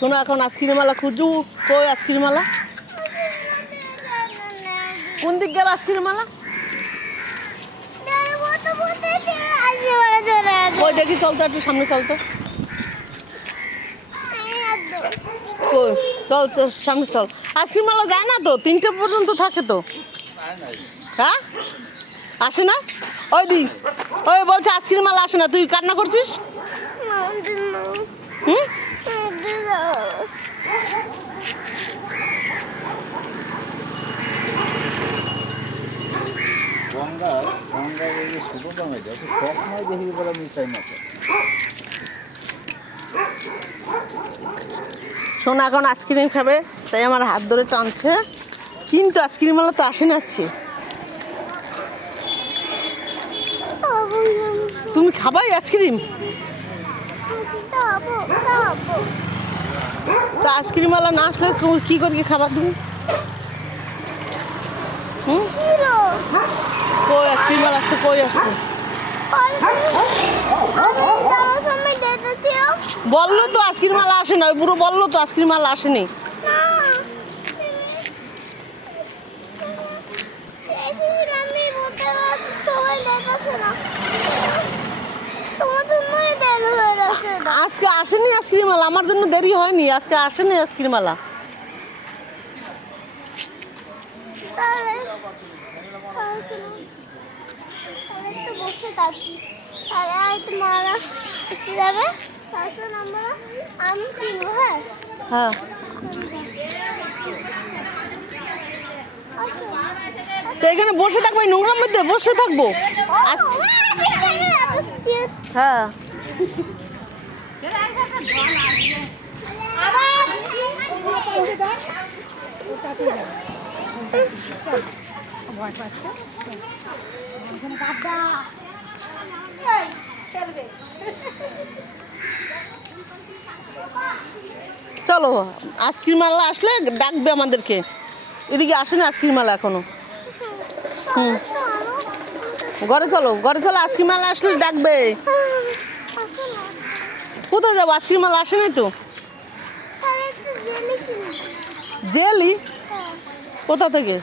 শোনো, এখন আইসক্রিম মালা খুঁজু। কই আইসক্রিম মালা? কোন দিক গেল আইসক্রিম মালা? কই দেখি, চলতো একটু সামনে চলতো। কই চল চল, সামনে চল। আইসক্রিম মালা যায় না তো, 3টে পর্যন্ত থাকে তো। হ্যাঁ আসে না? ওই দি, ওই বলছে আইসক্রিম মালা আসে না, তুই কান্না করছিস? হুম, শোনা এখন আইসক্রিম খাবে, তাই আমার হাত ধরে টানছে, কিন্তু আইসক্রিম মালা তো আসে না আজকে। তুমি খাবাই আইসক্রিম? তা আইসক্রিম মালা না আসলে কি করে খাবা তুমি? হুম, কই আইসক্রিম মালা আসছে? কই আসছে? বললো তো আইসক্রিম মালা আসে না, ওই পুরো বললো তো আইসক্রিম মালা আসেনি। আজকে আসেনি আইসক্রিম মালা, আমার জন্য দেরি হয়নি, আজকে আসেনি আইসক্রিম মালা। হ্যাঁ, তো এখানে বসে থাকবো, এই নোংরার মধ্যে বসে থাকবো। হ্যাঁ, চলো আইসক্রিম মালা আসলে ডাকবে আমাদেরকে। এদিকে আসেনি আইসক্রিম মালা এখনো। হুম, ঘরে চলো, ঘরে চলো, আইসক্রিম মালা আসলে ডাকবে। কোথায় যাবো? আইসক্রিম মালা আসেনি তো। জেলি? কোথা থেকে?